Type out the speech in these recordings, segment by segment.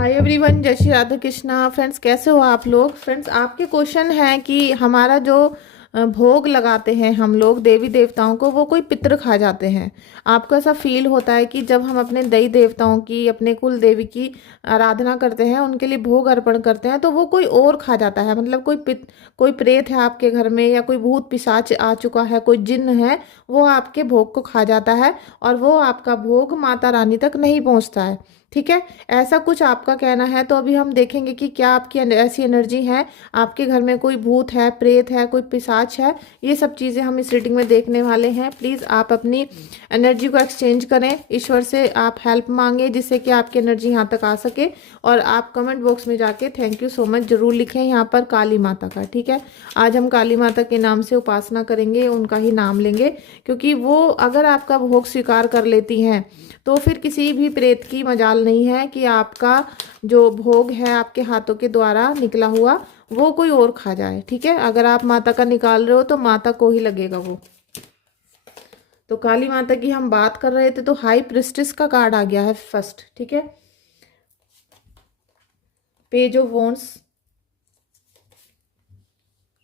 Hi everyone, जय Shri Radha Krishna. Friends, कैसे हो आप लोग? फ्रेंड्स, आपके क्वेश्चन है कि हमारा जो भोग लगाते हैं हम लोग देवी देवताओं को, वो कोई पितृ खा जाते हैं। आपको ऐसा फील होता है कि जब हम अपने देवी देवताओं की, अपने कुल देवी की आराधना करते हैं, उनके लिए भोग अर्पण करते हैं, तो वो कोई और खा जाता है? मतलब कोई प्रेत है आपके घर में, या कोई भूत पिशाच आ चुका है, कोई जिन्न है, वो आपके भोग को खा जाता है और वो आपका भोग माता रानी तक नहीं पहुंचता है। ठीक है, ऐसा कुछ आपका कहना है। तो अभी हम देखेंगे कि क्या आपकी ऐसी एनर्जी है, आपके घर में कोई भूत है, प्रेत है, कोई पिशाच है। ये सब चीज़ें हम इस रीडिंग में देखने वाले हैं। प्लीज़ आप अपनी एनर्जी को एक्सचेंज करें, ईश्वर से आप हेल्प मांगे, जिससे कि आपकी एनर्जी यहाँ तक आ सके। और आप कमेंट बॉक्स में जाके थैंक यू सो मच जरूर लिखें यहाँ पर काली माता का। ठीक है, आज हम काली माता के नाम से उपासना करेंगे, उनका ही नाम लेंगे, क्योंकि वो अगर आपका भोग स्वीकार कर लेती हैं तो फिर किसी भी प्रेत की मजाल नहीं है कि आपका जो भोग है आपके हाथों के द्वारा निकला हुआ वो कोई और खा जाए। ठीक है, अगर आप माता का निकाल रहे हो तो माता को ही लगेगा वो। तो काली माता की हम बात कर रहे थे, तो हाई प्रिस्टिस का कार्ड आ गया है फर्स्ट। ठीक है, पेज ऑफ वॉन्ड्स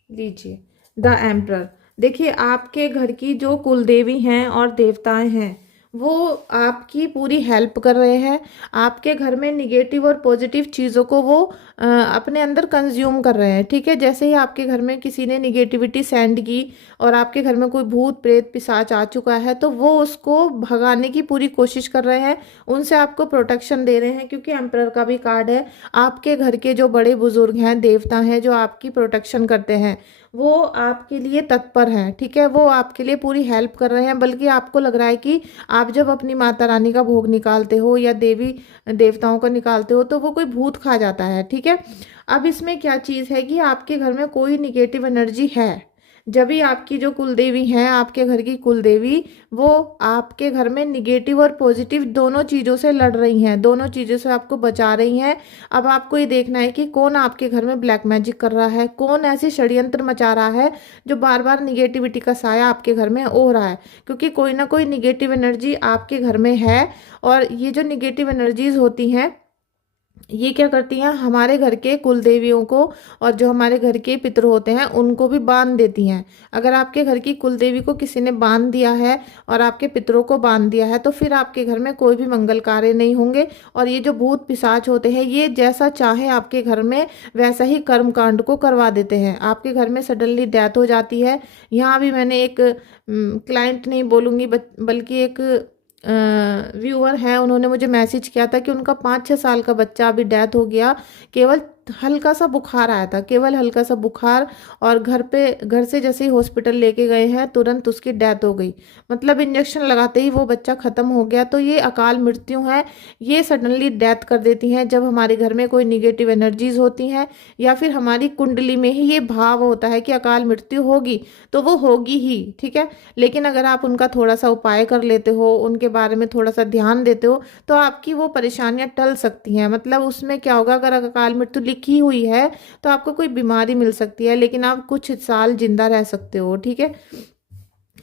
लीजिए, द एम्परर। देखिए, आपके घर की जो कुलदेवी हैं और देवताएं हैं, वो आपकी पूरी हेल्प कर रहे हैं। आपके घर में निगेटिव और पॉजिटिव चीज़ों को वो अपने अंदर कंज्यूम कर रहे हैं। ठीक है, जैसे ही आपके घर में किसी ने निगेटिविटी सेंड की और आपके घर में कोई भूत प्रेत पिशाच आ चुका है, तो वो उसको भगाने की पूरी कोशिश कर रहे हैं, उनसे आपको प्रोटेक्शन दे रहे हैं। क्योंकि एम्परर का भी कार्ड है, आपके घर के जो बड़े बुजुर्ग हैं, देवता हैं, जो आपकी प्रोटेक्शन करते हैं, वो आपके लिए तत्पर हैं। ठीक है, वो आपके लिए पूरी हेल्प कर रहे हैं। बल्कि आपको लग रहा है कि आप जब अपनी माता रानी का भोग निकालते हो या देवी देवताओं का निकालते हो, तो वो कोई भूत खा जाता है। ठीक है, अब इसमें क्या चीज़ है कि आपके घर में कोई निगेटिव एनर्जी है। जब भी आपकी जो कुलदेवी हैं, आपके घर की कुलदेवी, वो आपके घर में निगेटिव और पॉजिटिव दोनों चीज़ों से लड़ रही हैं, दोनों चीज़ों से आपको बचा रही हैं। अब आपको ये देखना है कि कौन आपके घर में ब्लैक मैजिक कर रहा है, कौन ऐसी षड्यंत्र मचा रहा है जो बार बार निगेटिविटी का साया आपके घर में हो रहा है। क्योंकि कोई ना कोई निगेटिव एनर्जी आपके घर में है। और ये जो निगेटिव एनर्जीज होती हैं, ये क्या करती हैं, हमारे घर के कुल देवियों को और जो हमारे घर के पितर होते हैं उनको भी बांध देती हैं। अगर आपके घर की कुल देवी को किसी ने बांध दिया है और आपके पितरों को बांध दिया है, तो फिर आपके घर में कोई भी मंगल कार्य नहीं होंगे। और ये जो भूत पिशाच होते हैं, ये जैसा चाहे आपके घर में वैसा ही कर्म कांड को करवा देते हैं। आपके घर में सडनली डेथ हो जाती है। यहाँ भी मैंने एक क्लाइंट नहीं बोलूँगी, बल्कि एक व्यूअर है, उन्होंने मुझे मैसेज किया था कि उनका 5-6 साल का बच्चा अभी डेथ हो गया। केवल हल्का सा बुखार आया था, केवल हल्का सा बुखार, और घर से जैसे ही हॉस्पिटल लेके गए हैं, तुरंत उसकी डेथ हो गई। मतलब इंजेक्शन लगाते ही वो बच्चा ख़त्म हो गया। तो ये अकाल मृत्यु है, ये सडनली डेथ कर देती हैं जब हमारे घर में कोई निगेटिव एनर्जीज होती हैं, या फिर हमारी कुंडली में ही ये भाव होता है कि अकाल मृत्यु होगी, तो वो होगी ही। ठीक है, लेकिन अगर आप उनका थोड़ा सा उपाय कर लेते हो, उनके बारे में थोड़ा सा ध्यान देते हो, तो आपकी वो परेशानियां टल सकती हैं। मतलब उसमें क्या होगा, अगर अकाल मृत्यु लिखी हुई है तो आपको कोई बीमारी मिल सकती है, लेकिन आप कुछ साल जिंदा रह सकते हो। ठीक है,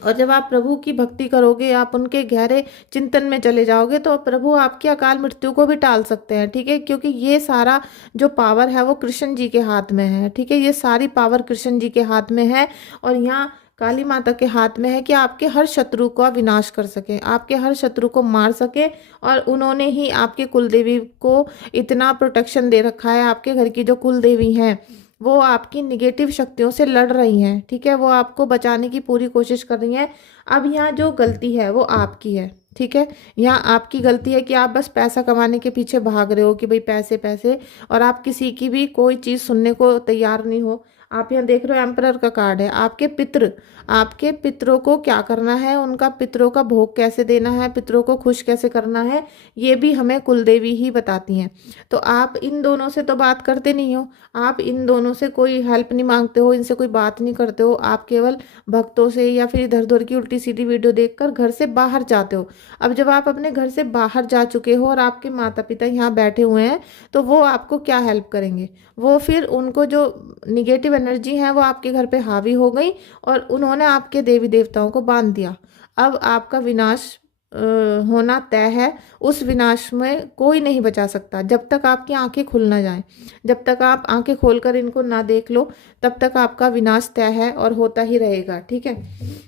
और जब आप प्रभु की भक्ति करोगे, आप उनके गहरे चिंतन में चले जाओगे, तो प्रभु आपकी अकाल मृत्यु को भी टाल सकते हैं। ठीक है, क्योंकि ये सारा जो पावर है वो कृष्ण जी के हाथ में है। ठीक है, ये सारी पावर कृष्ण जी के हाथ में है। और यहाँ काली माता के हाथ में है कि आपके हर शत्रु का विनाश कर सके, आपके हर शत्रु को मार सके। और उन्होंने ही आपके कुलदेवी को इतना प्रोटेक्शन दे रखा है। आपके घर की जो कुलदेवी हैं, वो आपकी निगेटिव शक्तियों से लड़ रही हैं। ठीक है, वो आपको बचाने की पूरी कोशिश कर रही हैं। अब यहाँ जो गलती है वो आपकी है। ठीक है, यहाँ आपकी गलती है कि आप बस पैसा कमाने के पीछे भाग रहे हो कि भाई पैसे पैसे, और आप किसी की भी कोई चीज़ सुनने को तैयार नहीं हो। आप यहाँ देख रहे हो एम्परर का कार्ड है। आपके पितरों को क्या करना है, उनका पितरों का भोग कैसे देना है, पितरों को खुश कैसे करना है, ये भी हमें कुलदेवी ही बताती हैं। तो आप इन दोनों से तो बात करते नहीं हो, आप इन दोनों से कोई हेल्प नहीं मांगते हो, इनसे कोई बात नहीं करते हो। आप केवल भक्तों से या फिर इधर उधर की उल्टी सीधी वीडियो देखकर घर से बाहर जाते हो। अब जब आप अपने घर से बाहर जा चुके हो और आपके माता पिता यहाँ बैठे हुए हैं, तो वो आपको क्या हेल्प करेंगे? वो फिर उनको जो निगेटिव एनर्जी है वो आपके घर पे हावी हो गई और उन्होंने आपके देवी देवताओं को बांध दिया। अब आपका विनाश होना तय है, उस विनाश में कोई नहीं बचा सकता। जब तक आपकी आंखें खुल ना जाएं, जब तक आप आंखें खोलकर इनको ना देख लो, तब तक आपका विनाश तय है और होता ही रहेगा। ठीक है।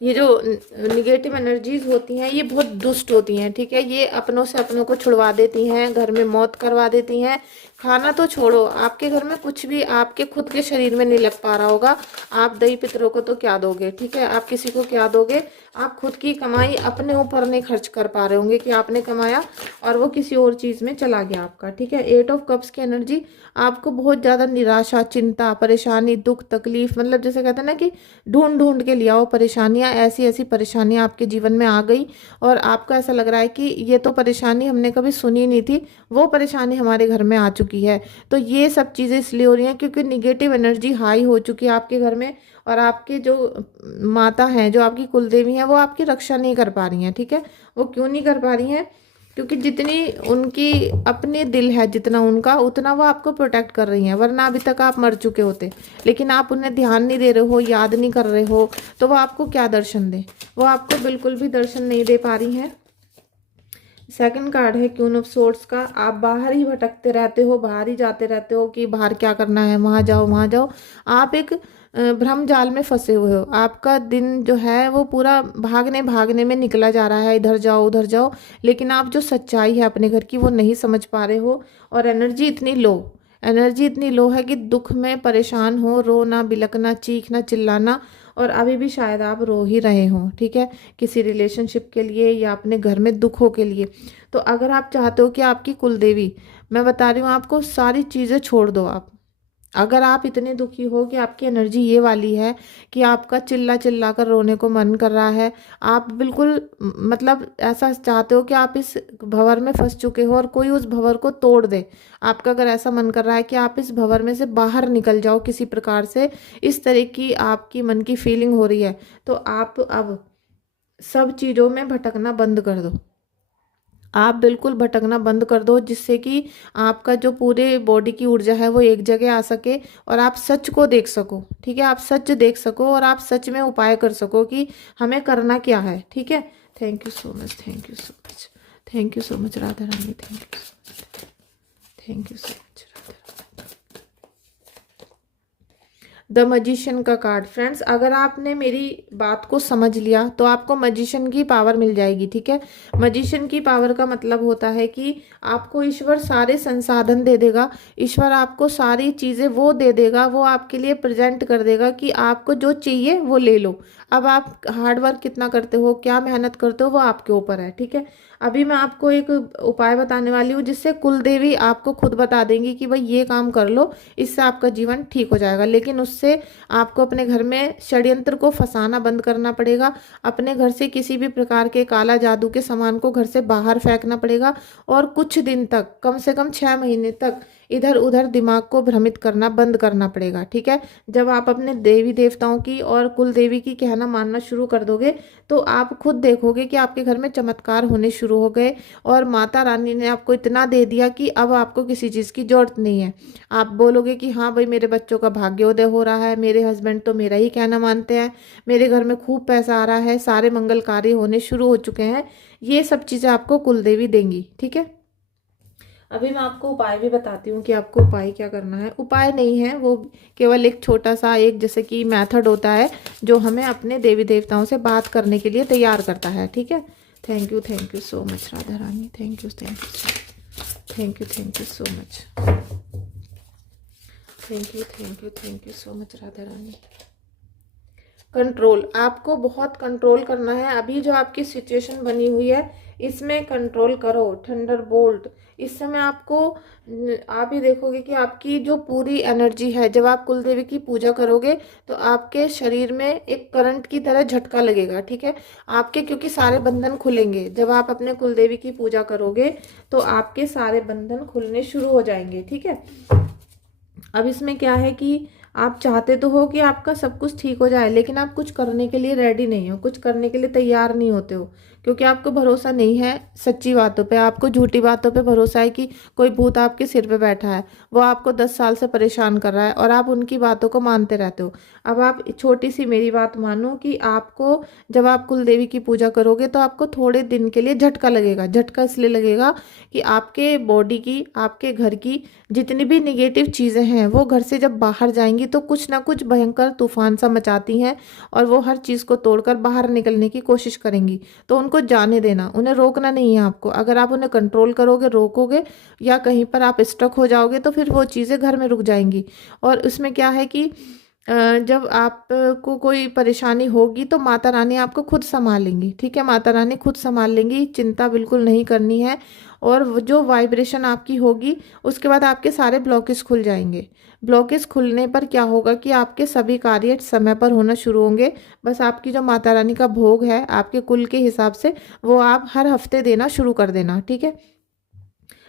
ये जो निगेटिव एनर्जीज होती हैं ये बहुत दुष्ट होती हैं। ठीक है। ये अपनों से अपनों को छुड़वा देती हैं, घर में मौत करवा देती हैं। खाना तो छोड़ो, आपके घर में कुछ भी आपके खुद के शरीर में नहीं लग पा रहा होगा, आप दही पितरों को तो क्या दोगे। ठीक है। आप किसी को क्या दोगे। आप खुद की कमाई अपने ऊपर नहीं खर्च कर पा रहे होंगे कि आपने कमाया और वो किसी और चीज में चला गया आपका। ठीक है। 8 ऑफ कप्स की एनर्जी आपको बहुत ज्यादा निराशा, चिंता, परेशानी, दुख, तकलीफ, मतलब जैसे कहते हैं ना कि ढूंढ ढूंढ के लिया हो परेशानियां, ऐसी ऐसी परेशानियां आपके जीवन में आ गई और आपको ऐसा लग रहा है कि ये तो परेशानी हमने कभी सुनी नहीं थी, वो परेशानी हमारे घर में आ चुकी है। तो ये सब चीज़ें इसलिए हो रही हैं क्योंकि निगेटिव एनर्जी हाई हो चुकी है आपके घर में, और आपके जो माता हैं, जो आपकी कुलदेवी हैं, वो आपकी रक्षा नहीं कर पा रही हैं। ठीक है। वो क्यों नहीं कर पा रही हैं? क्योंकि जितनी उनकी अपने दिल है, जितना उनका, उतना वो आपको प्रोटेक्ट कर रही हैं, वरना अभी तक आप मर चुके होते। लेकिन आप उन्हें ध्यान नहीं दे रहे हो, याद नहीं कर रहे हो, तो वो आपको क्या दर्शन दे। वो आपको बिल्कुल भी दर्शन नहीं दे पा रही हैं। सेकंड कार्ड है क्वीन ऑफ सोर्ड्स का। आप बाहर ही भटकते रहते हो, बाहर ही जाते रहते हो कि बाहर क्या करना है, वहाँ जाओ वहाँ जाओ। आप एक भ्रम जाल में फंसे हुए हो। आपका दिन जो है वो पूरा भागने भागने में निकला जा रहा है, इधर जाओ उधर जाओ, लेकिन आप जो सच्चाई है अपने घर की वो नहीं समझ पा रहे हो। और एनर्जी इतनी लो है कि दुख में परेशान हो, रोना, बिलकना, चीखना, चिल्लाना, और अभी भी शायद आप रो ही रहे हो। ठीक है। किसी रिलेशनशिप के लिए या अपने घर में दुखों के लिए। तो अगर आप चाहते हो कि आपकी कुलदेवी, मैं बता रही हूँ आपको, सारी चीज़ें छोड़ दो। आप अगर आप इतने दुखी हो कि आपकी एनर्जी ये वाली है कि आपका चिल्ला चिल्ला कर रोने को मन कर रहा है, आप बिल्कुल मतलब ऐसा चाहते हो कि आप इस भंवर में फंस चुके हो और कोई उस भंवर को तोड़ दे। आपका अगर ऐसा मन कर रहा है कि आप इस भंवर में से बाहर निकल जाओ किसी प्रकार से, इस तरह की आपकी मन की फीलिंग हो रही है, तो आप अब सब चीज़ों में भटकना बंद कर दो। आप बिल्कुल भटकना बंद कर दो, जिससे कि आपका जो पूरे बॉडी की ऊर्जा है वो एक जगह आ सके और आप सच को देख सको। ठीक है। आप सच देख सको और आप सच में उपाय कर सको कि हमें करना क्या है। ठीक है। Thank you so much, thank you so much, thank you so much Radha Rani, thank you so much, thank you so much Radha Rani. The magician का कार्ड। फ्रेंड्स, अगर आपने मेरी बात को समझ लिया तो आपको मजिशियन की पावर मिल जाएगी। ठीक है। मजिशियन की पावर का मतलब होता है कि आपको ईश्वर सारे संसाधन दे देगा, ईश्वर आपको सारी चीज़ें वो दे देगा, वो आपके लिए प्रेजेंट कर देगा कि आपको जो चाहिए वो ले लो। अब आप हार्ड वर्क कितना करते हो, क्या मेहनत करते हो, वो आपके ऊपर है। ठीक है। अभी मैं आपको एक उपाय बताने वाली हूँ जिससे कुलदेवी आपको खुद बता देंगी कि भाई ये काम कर लो, इससे आपका जीवन ठीक हो जाएगा। लेकिन उससे आपको अपने घर में षड्यंत्र को फंसाना बंद करना पड़ेगा। अपने घर से किसी भी प्रकार के काला जादू के सामान को घर से बाहर फेंकना पड़ेगा और कुछ दिन तक, कम से कम 6 महीने तक इधर उधर दिमाग को भ्रमित करना बंद करना पड़ेगा। ठीक है। जब आप अपने देवी देवताओं की और कुल देवी की कहना मानना शुरू कर दोगे तो आप खुद देखोगे कि आपके घर में चमत्कार होने शुरू हो गए और माता रानी ने आपको इतना दे दिया कि अब आपको किसी चीज़ की जरूरत नहीं है। आप बोलोगे कि हाँ भाई, मेरे बच्चों का भाग्योदय हो रहा है, मेरे हस्बैंड तो मेरा ही कहना मानते हैं, मेरे घर में खूब पैसा आ रहा है, सारे मंगल कार्य होने शुरू हो चुके हैं। ये सब चीज़ें आपको कुलदेवी देंगी। ठीक है। अभी मैं आपको उपाय भी बताती हूँ कि आपको उपाय क्या करना है। उपाय नहीं है वो, केवल एक छोटा सा एक जैसे कि मेथड होता है जो हमें अपने देवी देवताओं से बात करने के लिए तैयार करता है। ठीक है। Thank you so much Radha Rani, thank you so much, thank you so much Radha Rani. Control, आपको बहुत कंट्रोल करना है। अभी जो आपकी सिचुएशन बनी हुई है इसमें कंट्रोल करो। थंडरबोल्ट, इस समय आपको, आप ही देखोगे कि आपकी जो पूरी एनर्जी है, जब आप कुलदेवी की पूजा करोगे तो आपके शरीर में एक करंट की तरह झटका लगेगा। ठीक है। आपके क्योंकि सारे बंधन खुलेंगे जब आप अपने कुलदेवी की पूजा करोगे, तो आपके सारे बंधन खुलने शुरू हो जाएंगे। ठीक है। अब इसमें क्या है कि आप चाहते तो हो कि आपका सब कुछ ठीक हो जाए, लेकिन आप कुछ करने के लिए रेडी नहीं हो, कुछ करने के लिए तैयार नहीं होते हो। क्योंकि आपको भरोसा नहीं है सच्ची बातों पे, आपको झूठी बातों पे भरोसा है कि कोई भूत आपके सिर पे बैठा है, वो आपको 10 साल से परेशान कर रहा है और आप उनकी बातों को मानते रहते हो। अब आप छोटी सी मेरी बात मानो कि आपको जब आप कुल देवी की पूजा करोगे तो आपको थोड़े दिन के लिए झटका लगेगा। झटका इसलिए लगेगा कि आपके बॉडी की, आपके घर की जितनी भी निगेटिव चीज़ें हैं वो घर से जब बाहर जाएंगी तो कुछ ना कुछ भयंकर तूफान सा मचाती हैं और वो हर चीज़ को तोड़कर बाहर निकलने की कोशिश करेंगी। तो उनको जाने देना, उन्हें रोकना नहीं है आपको। अगर आप उन्हें कंट्रोल करोगे, रोकोगे या कहीं पर आप स्टक हो जाओगे तो फिर वो चीज़ें घर में रुक जाएंगी। और उसमें क्या है कि जब आपको कोई परेशानी होगी तो माता रानी आपको खुद संभालेंगी। ठीक है, माता रानी खुद संभाल लेंगी, चिंता बिल्कुल नहीं करनी है। और जो वाइब्रेशन आपकी होगी उसके बाद आपके सारे ब्लॉकेज खुल जाएंगे। ब्लॉकेज खुलने पर क्या होगा कि आपके सभी कार्य समय पर होना शुरू होंगे। बस आपकी जो माता रानी का भोग है आपके कुल के हिसाब से वो आप हर हफ्ते देना शुरू कर देना। ठीक है।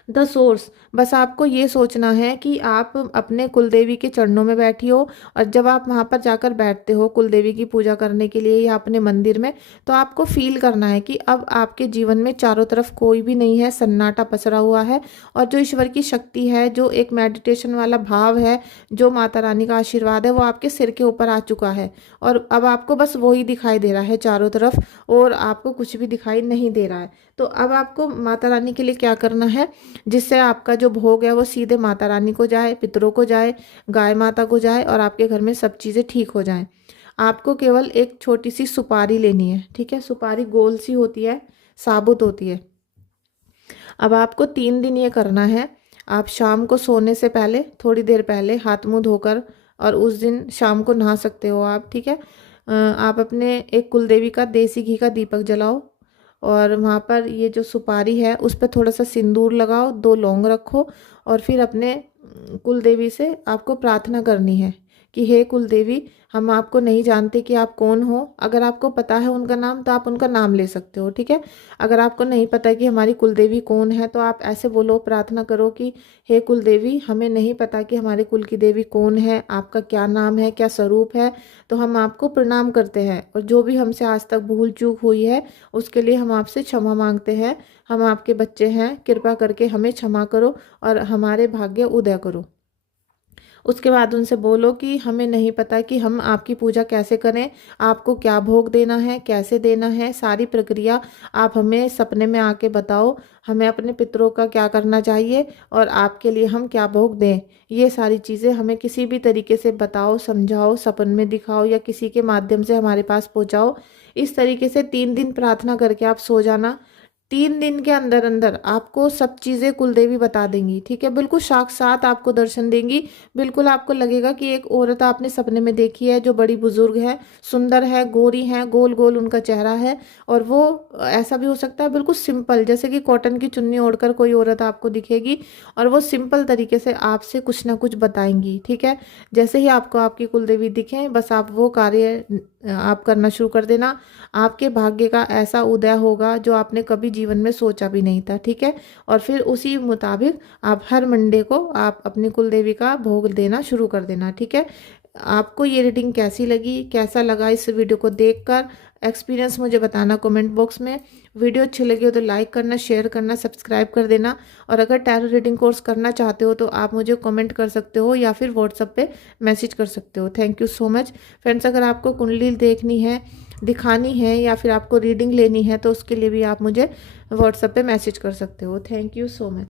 द सोर्स, बस आपको ये सोचना है कि आप अपने कुलदेवी के चरणों में बैठी हो और जब आप वहाँ पर जाकर बैठते हो कुलदेवी की पूजा करने के लिए या अपने मंदिर में, तो आपको फील करना है कि अब आपके जीवन में चारों तरफ कोई भी नहीं है, सन्नाटा पसरा हुआ है और जो ईश्वर की शक्ति है, जो एक मेडिटेशन वाला भाव है, जो माता रानी का आशीर्वाद है वो आपके सिर के ऊपर आ चुका है और अब आपको बस वही दिखाई दे रहा है चारों तरफ और आपको कुछ भी दिखाई नहीं दे रहा है। तो अब आपको माता रानी के लिए क्या करना है, जिससे आपका जो भोग है वो सीधे माता रानी को जाए, पितरों को जाए, गाय माता को जाए और आपके घर में सब चीज़ें ठीक हो जाएं। आपको केवल एक छोटी सी सुपारी लेनी है। ठीक है, सुपारी गोल सी होती है, साबुत होती है। अब आपको 3 दिन ये करना है। आप शाम को सोने से पहले थोड़ी देर पहले हाथ मुंह धोकर, और उस दिन शाम को नहा सकते हो आप। ठीक है, आप अपने एक कुलदेवी का देसी घी का दीपक जलाओ और वहाँ पर ये जो सुपारी है उस पर थोड़ा सा सिंदूर लगाओ, 2 लौंग रखो और फिर अपने कुलदेवी से आपको प्रार्थना करनी है कि हे कुलदेवी, हम आपको नहीं जानते कि आप कौन हो। अगर आपको पता है उनका नाम तो आप उनका नाम ले सकते हो। ठीक है, अगर आपको नहीं पता कि हमारी कुलदेवी कौन है तो आप ऐसे बोलो, प्रार्थना करो कि हे कुलदेवी, हमें नहीं पता कि हमारे कुल की देवी कौन है, आपका क्या नाम है, क्या स्वरूप है, तो हम आपको प्रणाम करते हैं और जो भी हमसे आज तक भूल चूक हुई है उसके लिए हम आपसे क्षमा मांगते हैं। हम आपके बच्चे हैं, कृपा करके हमें क्षमा करो और हमारे भाग्य उदय करो। उसके बाद उनसे बोलो कि हमें नहीं पता कि हम आपकी पूजा कैसे करें, आपको क्या भोग देना है, कैसे देना है, सारी प्रक्रिया आप हमें सपने में आके बताओ। हमें अपने पितरों का क्या करना चाहिए और आपके लिए हम क्या भोग दें, ये सारी चीज़ें हमें किसी भी तरीके से बताओ, समझाओ, सपन में दिखाओ या किसी के माध्यम से हमारे पास पहुँचाओ। इस तरीके से 3 दिन प्रार्थना करके आप सो जाना। 3 दिन के अंदर अंदर आपको सब चीज़ें कुलदेवी बता देंगी। ठीक है, बिल्कुल साक्षात आपको दर्शन देंगी। बिल्कुल आपको लगेगा कि एक औरत आपने सपने में देखी है जो बड़ी बुजुर्ग है, सुंदर है, गोरी है, गोल गोल उनका चेहरा है और वो ऐसा भी हो सकता है बिल्कुल सिंपल, जैसे कि कॉटन की चुन्नी ओढ़कर कोई औरत आपको दिखेगी और वो सिंपल तरीके से आपसे कुछ ना कुछ बताएंगी। ठीक है, जैसे ही आपको आपकी कुलदेवी दिखें बस आप वो कार्य आप करना शुरू कर देना। आपके भाग्य का ऐसा उदय होगा जो आपने कभी जीवन में सोचा भी नहीं था। ठीक है, और फिर उसी मुताबिक आप हर मंडे को आप अपनी कुलदेवी का भोग देना शुरू कर देना। ठीक है, आपको ये रीडिंग कैसी लगी, कैसा लगा इस वीडियो को देखकर, एक्सपीरियंस मुझे बताना कमेंट बॉक्स में। वीडियो अच्छी लगी हो तो लाइक करना, शेयर करना, सब्सक्राइब कर देना और अगर टैरो रीडिंग कोर्स करना चाहते हो तो आप मुझे कमेंट कर सकते हो या फिर व्हाट्सएप पे मैसेज कर सकते हो। Thank you so much friends. अगर आपको कुंडली देखनी है, दिखानी है या फिर आपको रीडिंग लेनी है तो उसके लिए भी आप मुझे व्हाट्सएप पे मैसेज कर सकते हो। Thank you so much.